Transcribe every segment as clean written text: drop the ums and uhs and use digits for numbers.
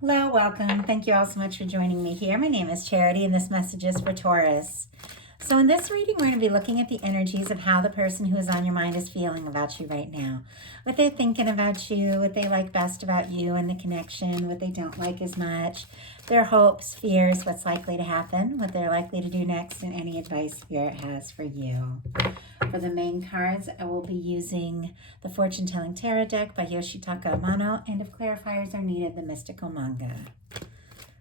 Hello, welcome. Thank you all so much for joining me here. My name is Charity, and this message is for Taurus. So in this reading, we're going to be looking at the energies of how the person who is on your mind is feeling about you right now. What they're thinking about you, what they like best about you and the connection, what they don't like as much, their hopes, fears, what's likely to happen, what they're likely to do next, and any advice Spirit has for you. For the main cards, I will be using the Fortune Telling Tarot deck by Yoshitaka Amano, and if clarifiers are needed, the Mystical Manga.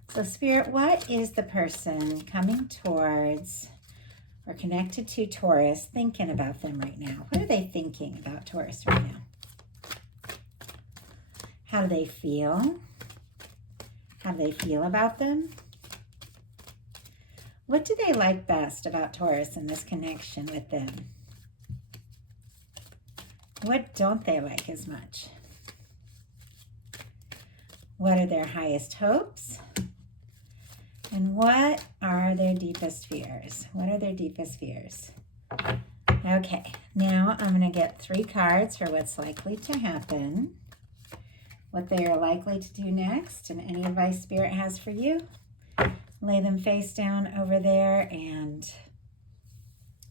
So Spirit, what is the person coming towards or connected to Taurus thinking about them right now? What are they thinking about Taurus right now? How do they feel? How do they feel about them? What do they like best about Taurus and this connection with them? What don't they like as much? What are their highest hopes? And what are their deepest fears? What are their deepest fears? Okay, now I'm going to get 3 cards for what's likely to happen, what they are likely to do next, and any advice Spirit has for you. Lay them face down over there, and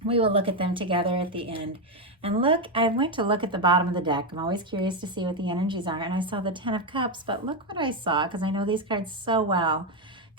we will look at them together at the end. And look, I went to look at the bottom of the deck. I'm always curious to see what the energies are, and I saw the 10 of Cups, but look what I saw, because I know these cards so well.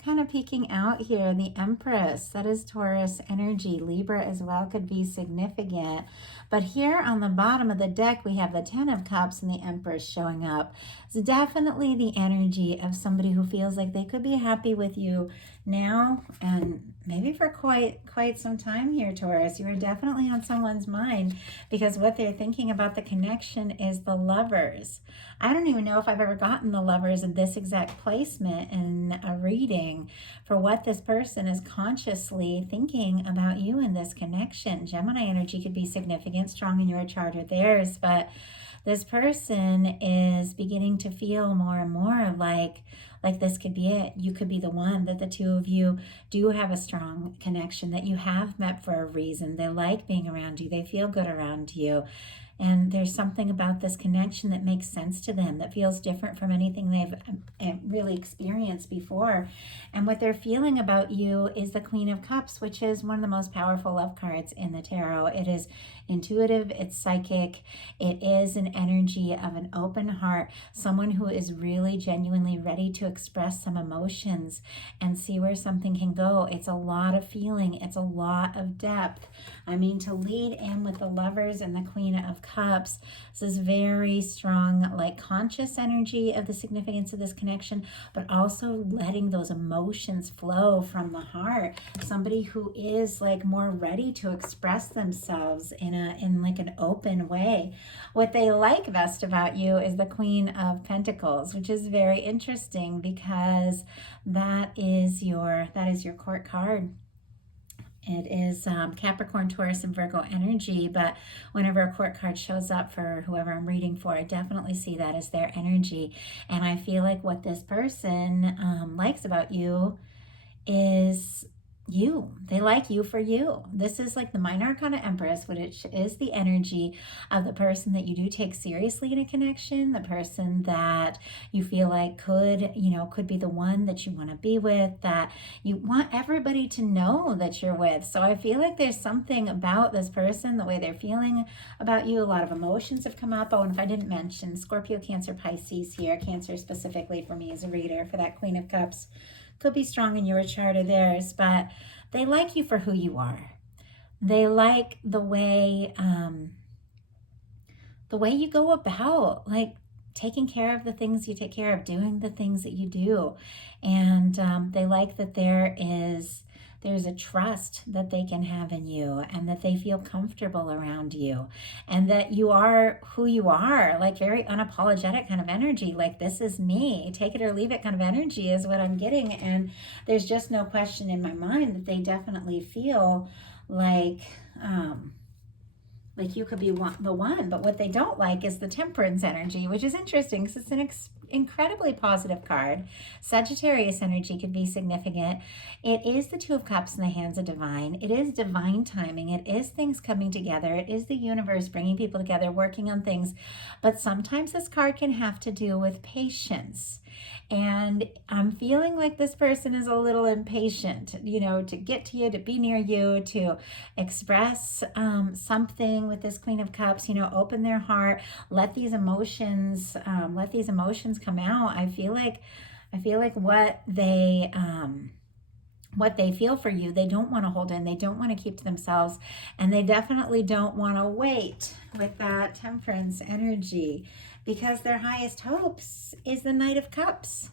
Kind of peeking out here, the Empress, that is Taurus energy. Libra as well could be significant. But here on the bottom of the deck, we have the 10 of Cups and the Empress showing up. It's definitely the energy of somebody who feels like they could be happy with you now and maybe for quite some time here, Taurus. You are definitely on someone's mind because what they're thinking about the connection is the Lovers. I don't even know if I've ever gotten the Lovers in this exact placement in a reading for what this person is consciously thinking about you in this connection. Gemini energy could be significant, strong in your chart or theirs, but this person is beginning to feel more and more like this could be it. You could be the one, that the two of you do have a strong connection, that you have met for a reason. They like being around you. They feel good around you. And there's something about this connection that makes sense to them, that feels different from anything they've really experienced before. And what they're feeling about you is the Queen of Cups, which is one of the most powerful love cards in the tarot. It is intuitive, it's psychic, it is an energy of an open heart, someone who is really genuinely ready to express some emotions and see where something can go. It's a lot of feeling, it's a lot of depth. I mean, to lead in with the Lovers and the Queen of Cups, this is very strong, like conscious energy of the significance of this connection, but also letting those emotions flow from the heart. Somebody who is like more ready to express themselves in like an open way. What they like best about you is the Queen of Pentacles, which is very interesting because that is your court card. It is Capricorn, Taurus, and Virgo energy, but whenever a court card shows up for whoever I'm reading for, I definitely see that as their energy. And I feel like what this person likes about you is you. They like you for you. This is like the Minor Arcana Empress, which is the energy of the person that you do take seriously in a connection, the person that you feel like could be the one that you want to be with, that you want everybody to know that you're with. So I feel like there's something about this person, the way they're feeling about you. A lot of emotions have come up. Oh, and if I didn't mention Scorpio, Cancer, Pisces here, Cancer specifically for me as a reader for that Queen of Cups, could be strong in your chart or theirs, but they like you for who you are. They like the way you go about, like taking care of the things you take care of, doing the things that you do, and they like that there's a trust that they can have in you, and that they feel comfortable around you, and that you are who you are, like very unapologetic kind of energy, like this is me, take it or leave it kind of energy is what I'm getting. And there's just no question in my mind that they definitely feel like you could be the one. But what they don't like is the Temperance energy, which is interesting because it's an incredibly positive card. Sagittarius energy could be significant. It is the Two of Cups in the hands of divine. It is divine timing. It is things coming together. It is the universe bringing people together, working on things. But sometimes this card can have to do with patience. And I'm feeling like this person is a little impatient, you know, to get to you, to be near you, to express something with this Queen of Cups, you know, open their heart, let these emotions come out. I feel like what they feel for you, they don't want to hold in, they don't want to keep to themselves, and they definitely don't want to wait with that Temperance energy, because their highest hopes is the Knight of Cups.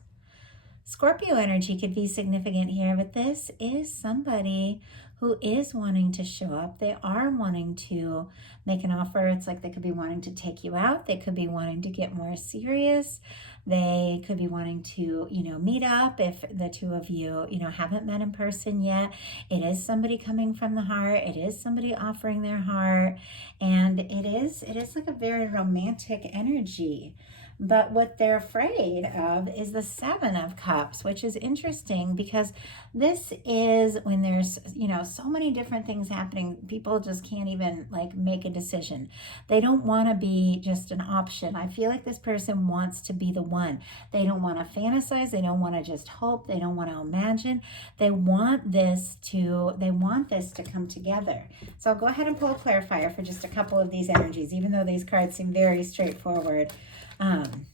Scorpio energy could be significant here, but this is somebody who is wanting to show up. They are wanting to make an offer. It's like they could be wanting to take you out. They could be wanting to get more serious. They could be wanting to, you know, meet up if the two of you, you know, haven't met in person yet. It is somebody coming from the heart. It is somebody offering their heart. And it is like a very romantic energy. But what they're afraid of is the Seven of Cups, which is interesting because this is when there's, you know, so many different things happening. People just can't even like make a decision. They don't want to be just an option. I feel like this person wants to be the one. They don't want to fantasize. They don't want to just hope. They don't want to imagine. They want this to come together. So I'll go ahead and pull a clarifier for just a couple of these energies, even though these cards seem very straightforward.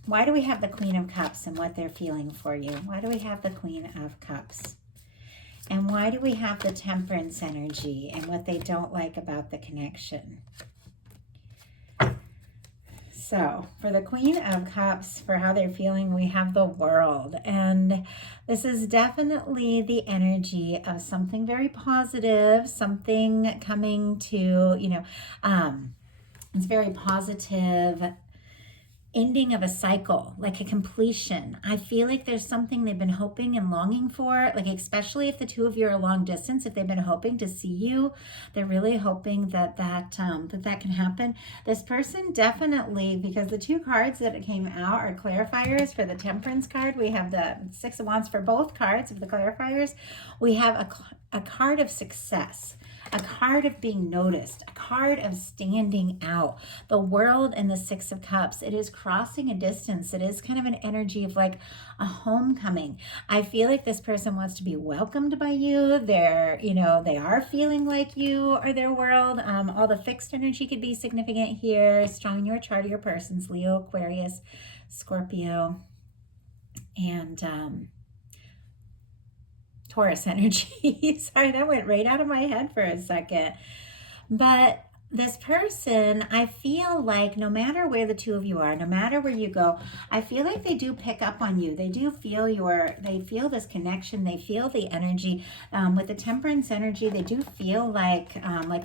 Why do we have the Queen of Cups and what they're feeling for you? Why do we have the Queen of Cups? And why do we have the Temperance energy and what they don't like about the connection? So for the Queen of Cups, for how they're feeling, we have the World. And this is definitely the energy of something very positive, something coming to, you know, it's very positive, ending of a cycle, like a completion. I feel like there's something they've been hoping and longing for, like especially if the two of you are long distance, if they've been hoping to see you, they're really hoping that can happen. This person definitely, because the two cards that came out are clarifiers. For the Temperance card, we have the Six of Wands. For both cards of the clarifiers, we have a card of success, a card of being noticed, a card of standing out. The World and the Six of Cups, it is crossing a distance. It is kind of an energy of like a homecoming. I feel like this person wants to be welcomed by you. They're, you know, they are feeling like you are their world. All the fixed energy could be significant here. Strong in your chart of your persons, Leo, Aquarius, Scorpio, and Taurus energy. Sorry, that went right out of my head for a second. But this person, I feel like no matter where the two of you are, no matter where you go, I feel like they do pick up on you. They do feel they feel this connection. They feel the energy. With the Temperance energy, they do feel like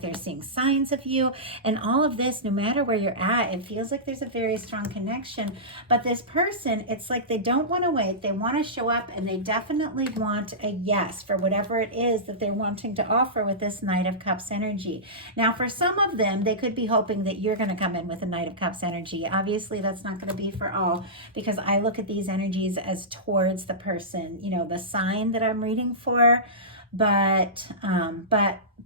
they're seeing signs of you. And all of this, no matter where you're at, it feels like there's a very strong connection. But this person, it's like they don't want to wait. They want to show up, and they definitely want a yes for whatever it is that they're wanting to offer with this Knight of Cups energy. Now, for some of them, they could be hoping that you're going to come in with a Knight of Cups energy. Obviously, that's not going to be for all, because I look at these energies as towards the person, you know, the sign that I'm reading for. But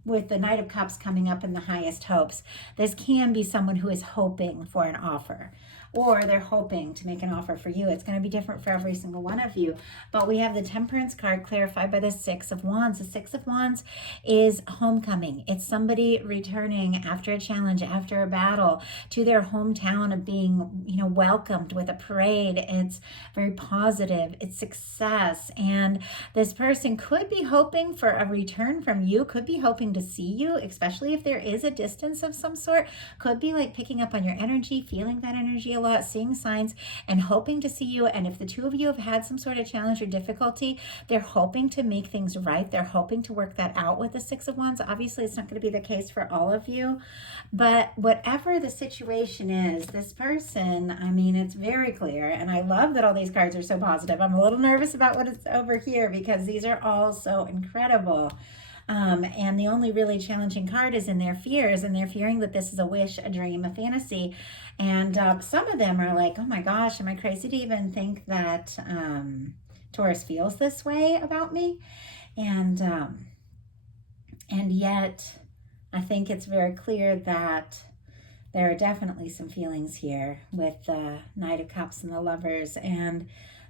with the Knight of Cups coming up in the highest hopes, this can be someone who is hoping for an offer, or they're hoping to make an offer for you. It's going to be different for every single one of you. But we have the Temperance card clarified by the Six of Wands. The Six of Wands is homecoming. It's somebody returning after a challenge, after a battle, to their hometown of being, you know, welcomed with a parade. It's very positive. It's success. And this person could be hoping for a return from you, could be hoping to see you, especially if there is a distance of some sort, could be like picking up on your energy, feeling that energy a lot, seeing signs and hoping to see you. And if the two of you have had some sort of challenge or difficulty, they're hoping to make things right. They're hoping to work that out with the Six of Wands. Obviously, it's not going to be the case for all of you, but whatever the situation is, this person, I mean, it's very clear. And I love that all these cards are so positive. I'm a little nervous about what is over here because these are all so incredible. And the only really challenging card is in their fears, and they're fearing that this is a wish, a dream, a fantasy. And some of them are like, oh my gosh, am I crazy to even think that Taurus feels this way about me? And yet I think it's very clear that there are definitely some feelings here with the Knight of Cups and the Lovers, and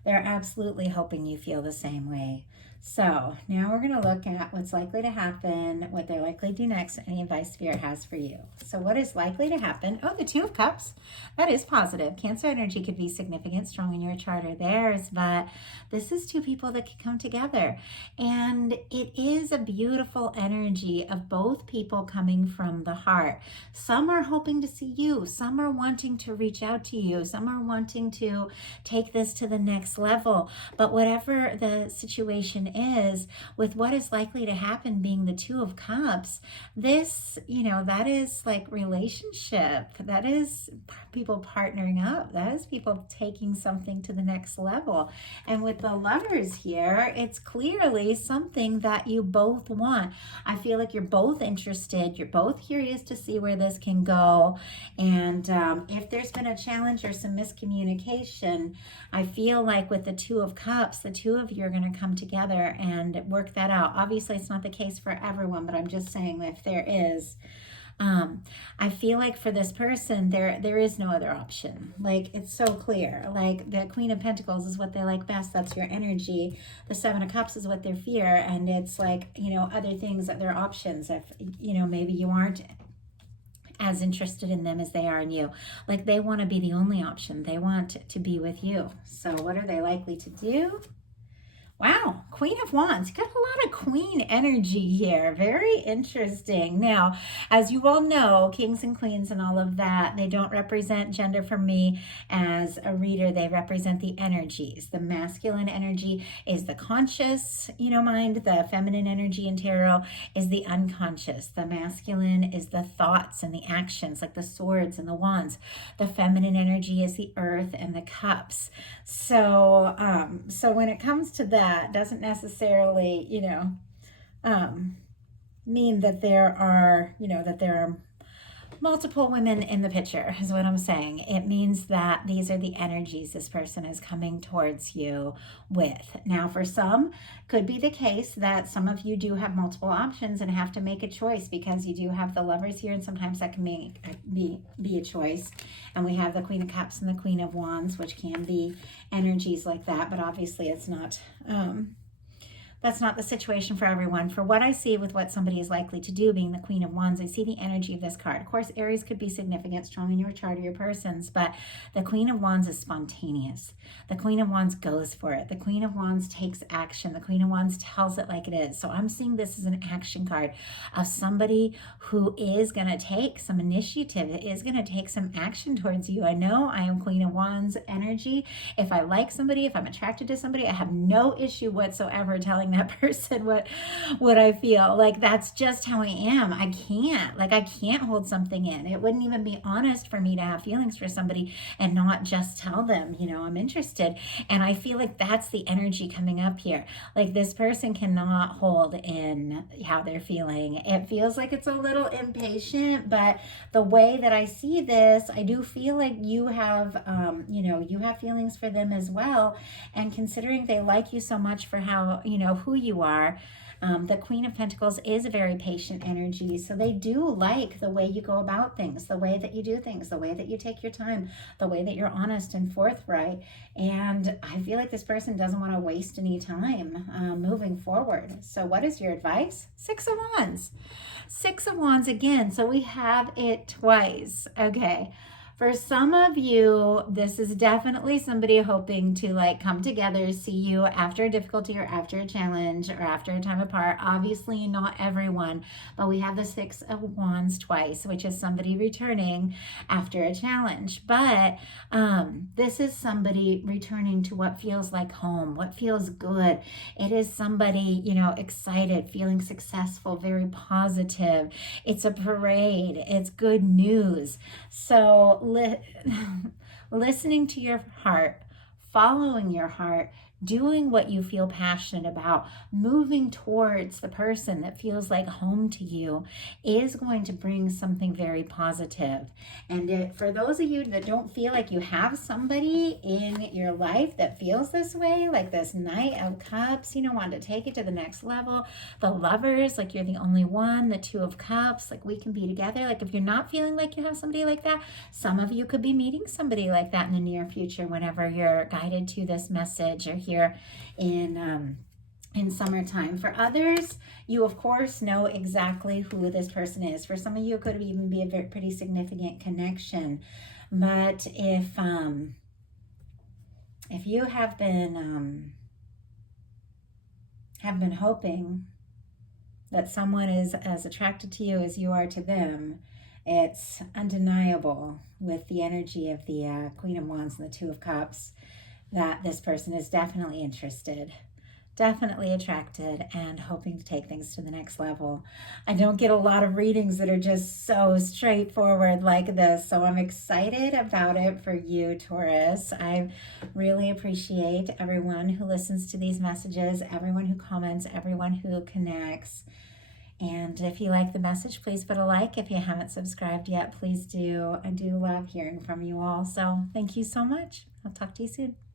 They're absolutely hoping you feel the same way. So now we're going to look at what's likely to happen, what they're likely to do next, and any advice Spirit has for you. So what is likely to happen? Oh, the Two of Cups. That is positive. Cancer energy could be significant, strong in your chart or theirs, but this is two people that can come together. And it is a beautiful energy of both people coming from the heart. Some are hoping to see you. Some are wanting to reach out to you. Some are wanting to take this to the next level. But whatever the situation is, with what is likely to happen being the Two of Cups, this, that is like relationship. That is people partnering up. That is people taking something to the next level. And with the Lovers here, it's clearly something that you both want. I feel like you're both interested. You're both curious to see where this can go. And if there's been a challenge or some miscommunication, I feel like with the Two of Cups, the two of you are going to come together and work that out. Obviously, it's not the case for everyone, but I'm just saying if there is, I feel like for this person, there is no other option. Like, it's so clear. Like, the Queen of Pentacles is what they like best. That's your energy. The Seven of Cups is what they fear. And it's like, other things, other options. If, maybe you aren't as interested in them as they are in you. Like, they want to be the only option. They want to be with you. So what are they likely to do? Wow, Queen of Wands. Got a lot of Queen energy here. Very interesting. Now, as you all know, kings and queens and all of that, they don't represent gender for me as a reader. They represent the energies. The masculine energy is the conscious, mind. The feminine energy in tarot is the unconscious. The masculine is the thoughts and the actions, like the swords and the wands. The feminine energy is the earth and the cups. So when it comes to that, doesn't necessarily, mean that there are, multiple women in the picture is what I'm saying. It means that these are the energies this person is coming towards you with. Now, for some, could be the case that some of you do have multiple options and have to make a choice because you do have the Lovers here, and sometimes that can be a choice. And we have the Queen of Cups and the Queen of Wands, which can be energies like that, but obviously it's not that's not the situation for everyone. For what I see with what somebody is likely to do, being the Queen of Wands, I see the energy of this card. Of course, Aries could be significant, strong in your chart or your person's, but the Queen of Wands is spontaneous. The Queen of Wands goes for it. The Queen of Wands takes action. The Queen of Wands tells it like it is. So I'm seeing this as an action card of somebody who is going to take some initiative, is going to take some action towards you. I know I am Queen of Wands energy. If I like somebody, if I'm attracted to somebody, I have no issue whatsoever telling that person what I feel. Like, that's just how I am. I can't hold something in. It wouldn't even be honest for me to have feelings for somebody and not just tell them, I'm interested. And I feel like that's the energy coming up here. Like, this person cannot hold in how they're feeling. It feels like it's a little impatient, but the way that I see this, I do feel like you have, you have feelings for them as well. And considering they like you so much for how, who you are, the Queen of Pentacles is a very patient energy. So they do like the way you go about things, the way that you do things, the way that you take your time, the way that you're honest and forthright. And I feel like this person doesn't want to waste any time moving forward. So what is your advice? Six of Wands. Six of Wands again. So we have it twice. Okay. For some of you, this is definitely somebody hoping to come together, see you after a difficulty or after a challenge or after a time apart. Obviously not everyone, but we have the Six of Wands twice, which is somebody returning after a challenge. But this is somebody returning to what feels like home, what feels good. It is somebody, excited, feeling successful, very positive. It's a parade. It's good news. So listening to your heart, following your heart, doing what you feel passionate about, moving towards the person that feels like home to you is going to bring something very positive. And for those of you that don't feel like you have somebody in your life that feels this way, like this Knight of Cups, want to take it to the next level, the Lovers, like you're the only one, the Two of Cups, like we can be together. Like, if you're not feeling like you have somebody like that, some of you could be meeting somebody like that in the near future whenever your guy guided to this message. You're here in summertime. For others, you of course know exactly who this person is. For some of you, it could even be a pretty significant connection. But if you have been hoping that someone is as attracted to you as you are to them, it's undeniable with the energy of the Queen of Wands and the Two of Cups that this person is definitely interested, definitely attracted, and hoping to take things to the next level. I don't get a lot of readings that are just so straightforward like this, so I'm excited about it for you, Taurus. I really appreciate everyone who listens to these messages, everyone who comments, everyone who connects. And if you like the message, please put a like. If you haven't subscribed yet, please do. I do love hearing from you all. So thank you so much. I'll talk to you soon.